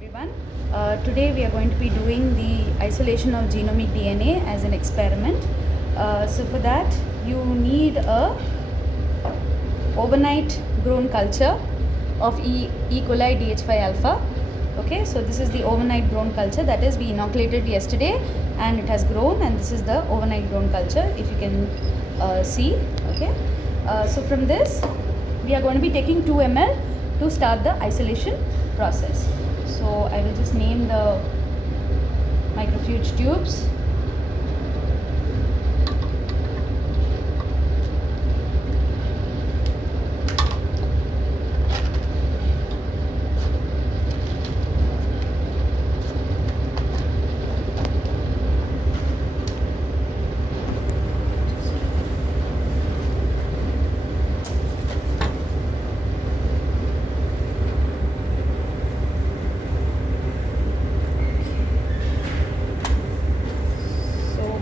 everyone. Today we are going to be doing the isolation of genomic DNA as an experiment. So for that you need a overnight grown culture of E. coli DH5 alpha. Okay, so this is the overnight grown culture, that is we inoculated yesterday and it has grown, and this is the overnight grown culture if you can see. Okay, so from this we are going to be taking 2 ml to start the isolation process. So I will just name the microfuge tubes.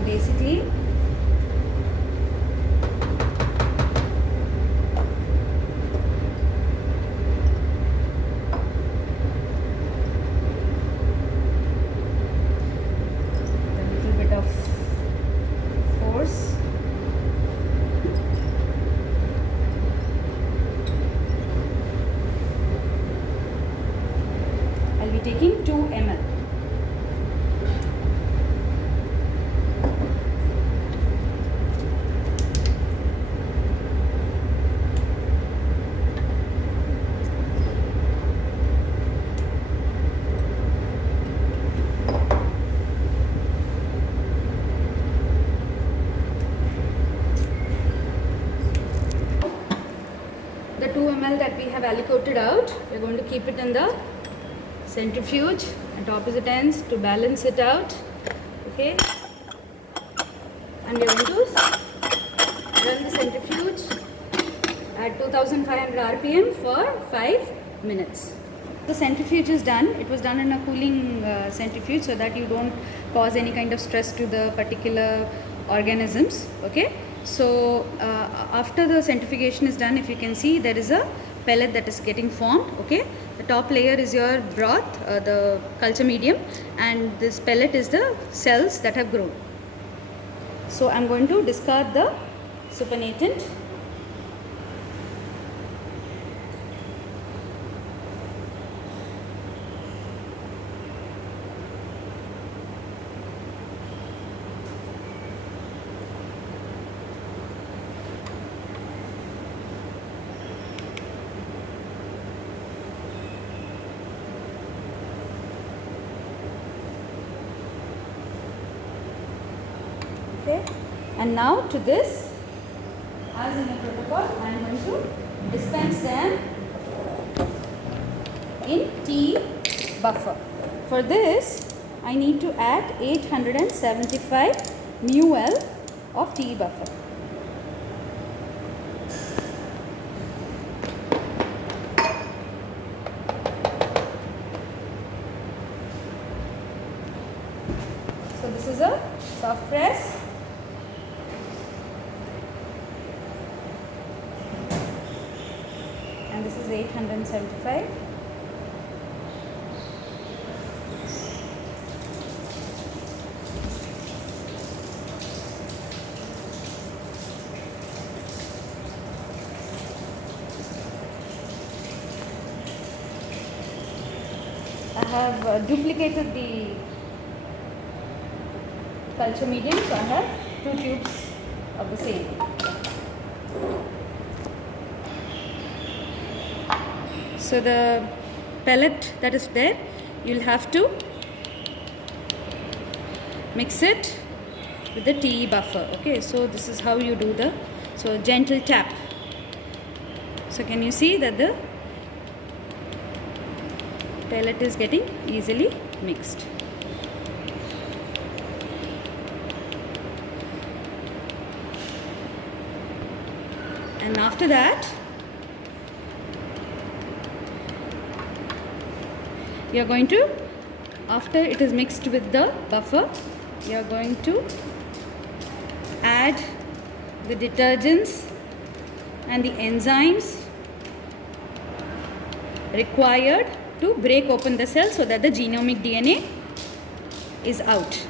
Basically a little bit of force. I'll be taking 2 ml. The 2 ml that we have aliquoted out, we're going to keep it in the centrifuge at opposite ends to balance it out. Okay, and we're going to run the centrifuge at 2500 rpm for 5 minutes. The centrifuge is done. It was done in a cooling centrifuge so that you don't cause any kind of stress to the particular organisms. Okay, so after the centrifugation is done, if you can see, there is a pellet that is getting formed. Okay, the top layer is your broth, the culture medium, and this pellet is the cells that have grown. So I'm going to discard the supernatant. Okay, and now to this, as in a protocol, I am going to dispense them in tea buffer. For this, I need to add 875 μl of tea buffer. So this is a soft press. And this is 875. I have duplicated the culture medium, so I have 2 tubes of the same. So the pellet that is there, you'll have to mix it with the tea buffer. Okay, so this is how you do the, so gentle tap. So can you see that the pellet is getting easily mixed. And after that, you are going to, after it is mixed with the buffer, you are going to add the detergents and the enzymes required to break open the cell so that the genomic DNA is out.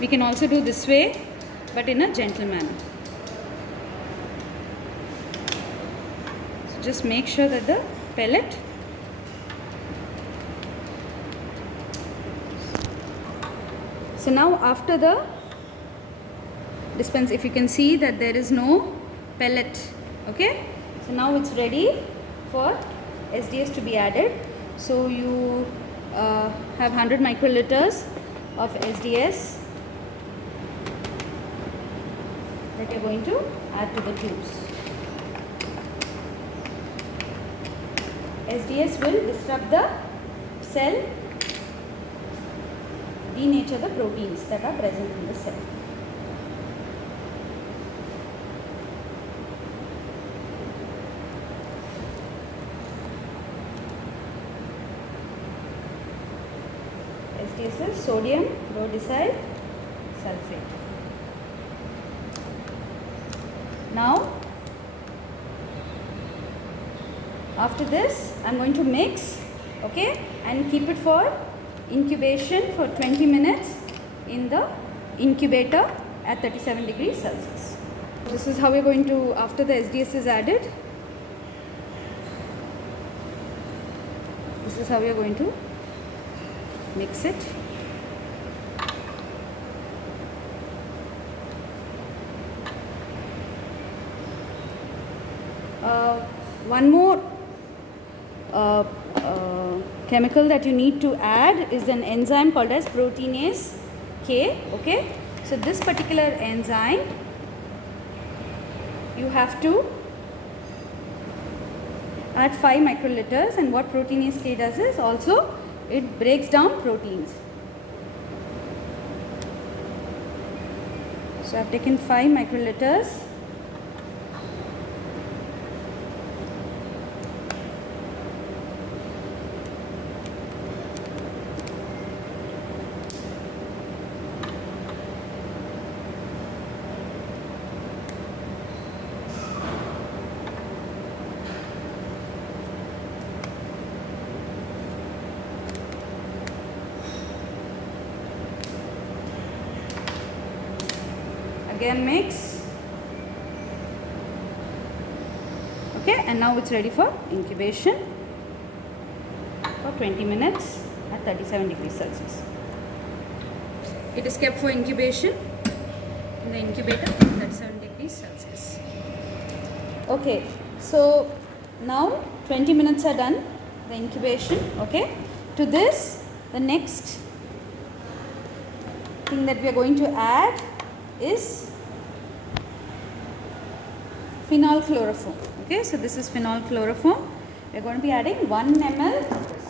We can also do this way, but in a gentle manner. So just make sure that the pellet so now after the dispense, if you can see that there is no pellet, okay, so now it's ready for SDS to be added. So you have 100 microliters of SDS that you're going to add to the tubes. SDS will disrupt the cell, denature the proteins that are present in the cell. SDS is sodium rhodecyl sulfate. Now, after this, I am going to mix, okay, and keep it for incubation for 20 minutes in the incubator at 37 degrees Celsius. This is how we are going to, after the SDS is added, this is how we are going to mix it. One more chemical that you need to add is an enzyme called as proteinase K. Okay, so this particular enzyme you have to add 5 microliters, and what proteinase K does is also it breaks down proteins. So I have taken 5 microliters. Again mix, okay, and now it's ready for incubation for 20 minutes at 37 degrees Celsius. It is kept for incubation in the incubator at 37 degrees Celsius. Okay, so now 20 minutes are done, the incubation, okay. To this, the next thing that we are going to add is phenol chloroform. Okay, so this is phenol chloroform. We are going to be adding 1 ml of this.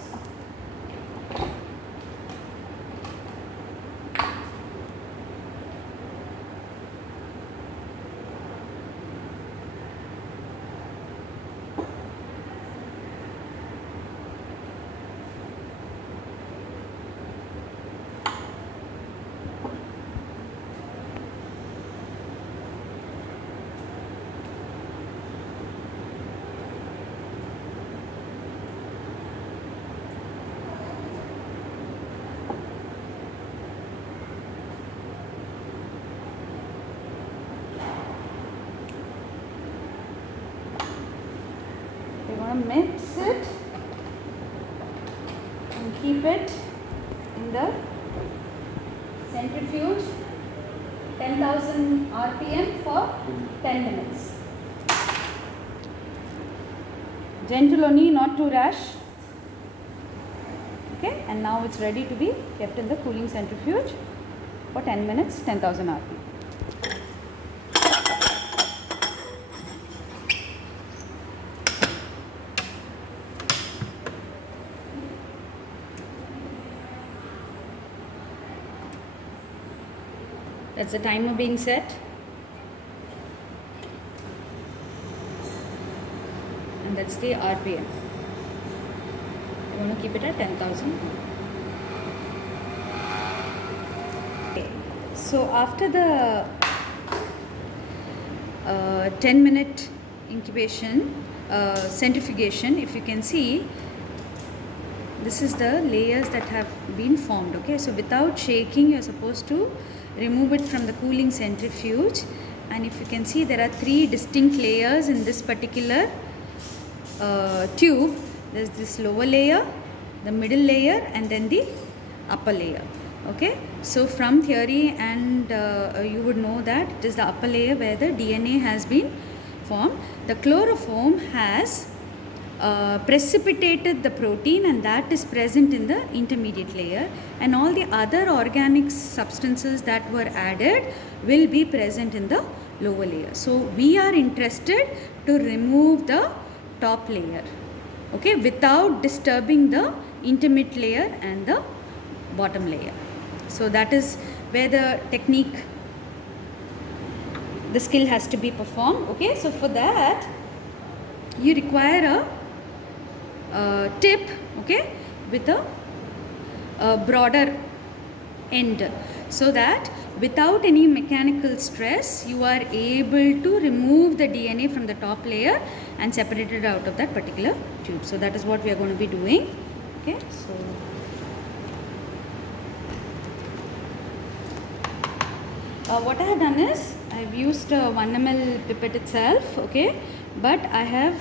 Mix it and keep it in the centrifuge 10,000 RPM for 10 minutes. Gentle only, not too rash. Okay, and now it's ready to be kept in the cooling centrifuge for 10 minutes, 10,000 RPM. That's the timer being set, and that's the RPM. I'm going to keep it at 10,000. Okay. So after the 10-minute incubation, centrifugation, if you can see, this is the layers that have been formed. Okay, so without shaking, you're supposed to remove it from the cooling centrifuge, and if you can see, there are 3 distinct layers in this particular tube. There's this lower layer, the middle layer, and then the upper layer. Okay, so from theory, and you would know that it is the upper layer where the DNA has been formed. The chloroform has precipitated the protein, and that is present in the intermediate layer, and all the other organic substances that were added will be present in the lower layer. So we are interested to remove the top layer, okay, without disturbing the intermediate layer and the bottom layer. So that is where the technique, the skill has to be performed. Okay, so for that you require a tip, okay, with a broader end, so that without any mechanical stress you are able to remove the DNA from the top layer and separate it out of that particular tube. So that is what we are going to be doing. Okay, so what I have done is I have used a 1 ml pipette itself, okay, but I have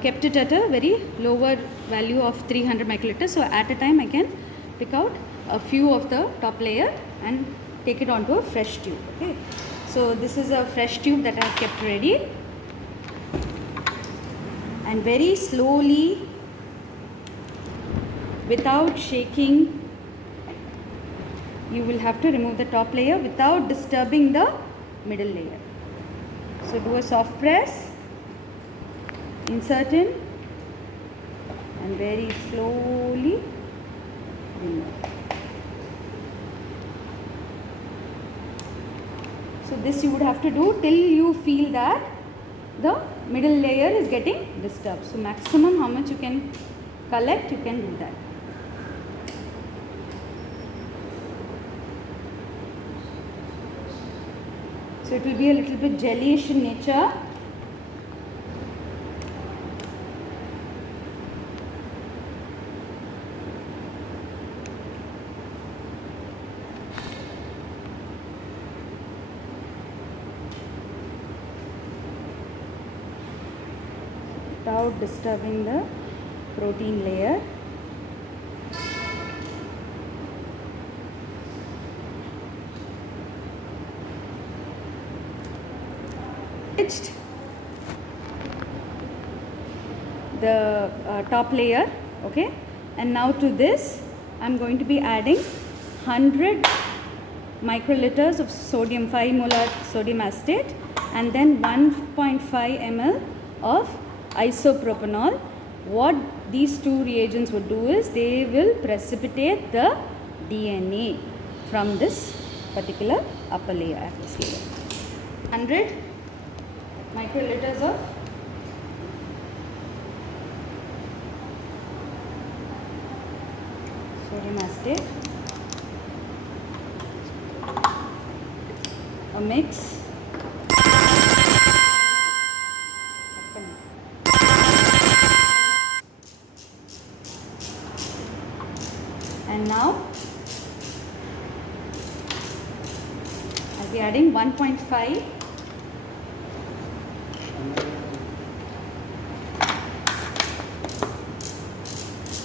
kept it at a very lower value of 300 microliters. So at a time I can pick out a few of the top layer and take it onto a fresh tube. Okay, so this is a fresh tube that I have kept ready, and very slowly, without shaking, you will have to remove the top layer without disturbing the middle layer. So do a soft press, insert in, and very slowly remove. So this you would have to do till you feel that the middle layer is getting disturbed. So maximum how much you can collect, you can do that. So it will be a little bit jellyish in nature. Without disturbing the protein layer. The top layer, okay, and now to this I am going to be adding 100 microliters of sodium, 5 molar sodium acetate, and then 1.5 ml of isopropanol. What these two reagents would do is they will precipitate the DNA from this particular upper layer, aqueous layer. 100 microliters of sodium acetate, a mix, and now I'll be adding 1.5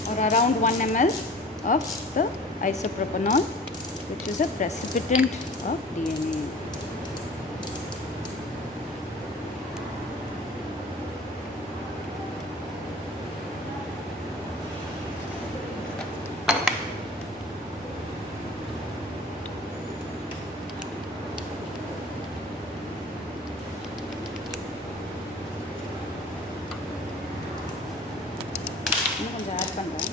or around 1 ml of the isopropanol, which is a precipitant of DNA. கொஞ்சம் add பண்ணுறேன்.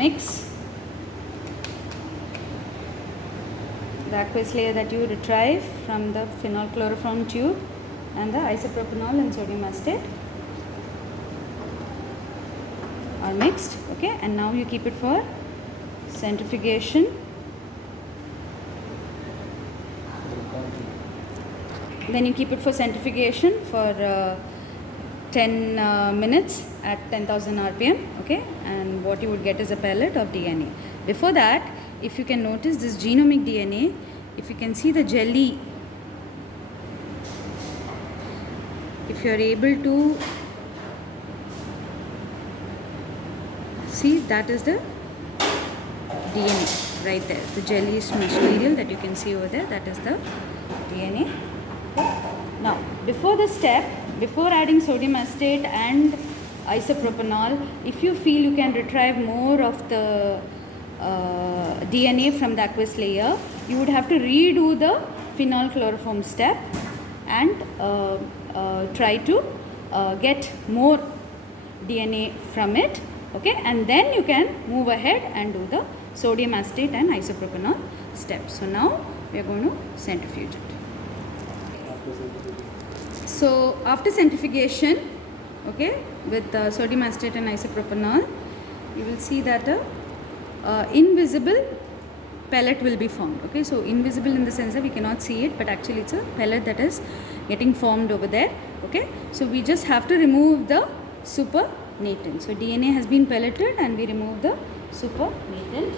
Mix the aqueous layer that you retrieve from the phenol chloroform tube and the isopropanol and sodium acetate. are mixed. Okay, and now you keep it for centrifugation. Then you keep it for centrifugation for 10 minutes at 10,000 rpm. Okay, and what you would get is a pellet of DNA. Before that, if you can notice this genomic DNA, if you can see the jelly, if you are able to see, that is the DNA right there. The jelly-ish material that you can see over there, that is the DNA. Now, before the step, before adding sodium acetate and isopropanol, if you feel you can retrieve more of the DNA from the aqueous layer, you would have to redo the phenol chloroform step and try to get more DNA from it. Okay, and then you can move ahead and do the sodium acetate and isopropanol step. So now we are going to centrifuge it. So after centrifugation, okay, with sodium acetate and isopropanol, you will see that a invisible pellet will be formed. Okay, so invisible in the sense that we cannot see it, but actually it's a pellet that is getting formed over there. Okay, so we just have to remove the supernatant. So DNA has been pelleted and we remove the supernatant.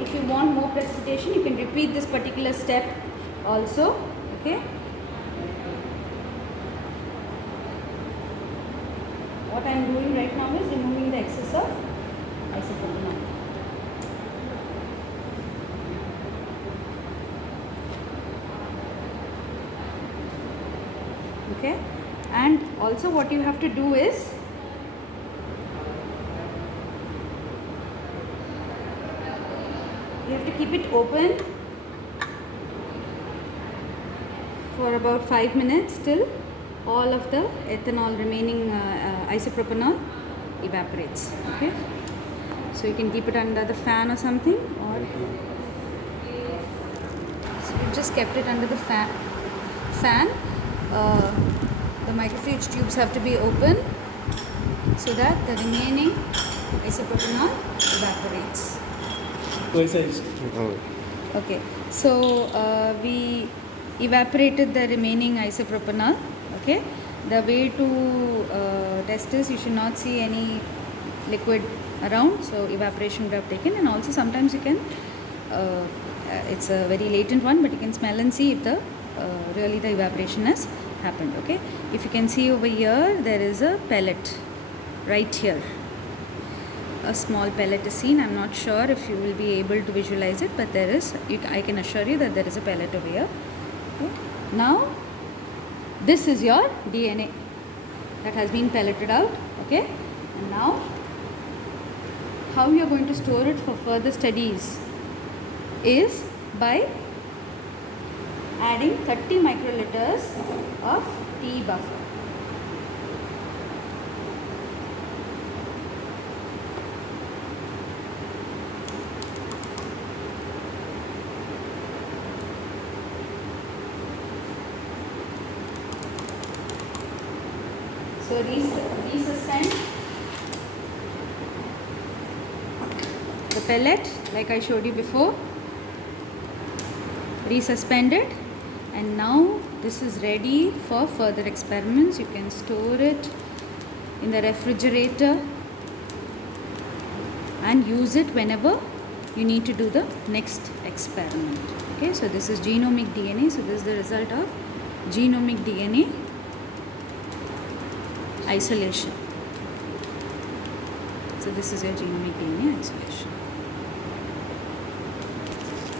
If you want more precipitation, you can repeat this particular step also. Okay. What I am doing right now is removing the excess of isopropanol. Okay, and also what you have to do is you have to keep it open for about 5 minutes till all of the ethanol remaining isopropanol evaporates. Okay, so you can keep it under the fan or something, or so you just kept it under the fan. The microfuge tubes have to be open so that the remaining isopropanol evaporates. Okay, so we evaporated the remaining isopropanol. Okay, the way to test this, you should not see any liquid around, so evaporation would have taken. And also sometimes you can it's a very latent one, but you can smell and see if the really the evaporation has happened. Okay, if you can see over here, there is a pellet right here. A small pellet is seen. I'm not sure if you will be able to visualize it, but there is. I can assure you that there is a pellet over here. Okay. Now, this is your DNA that has been pelleted out. Okay, and now how you are going to store it for further studies is by adding 30 microliters of tea buffer. So resuspend the pellet like I showed you before, resuspend it, and now this is ready for further experiments. You can store it in the refrigerator and use it whenever you need to do the next experiment. Okay, so this is genomic DNA. So this is the result of genomic DNA isolation. So this is your genomic DNA isolation.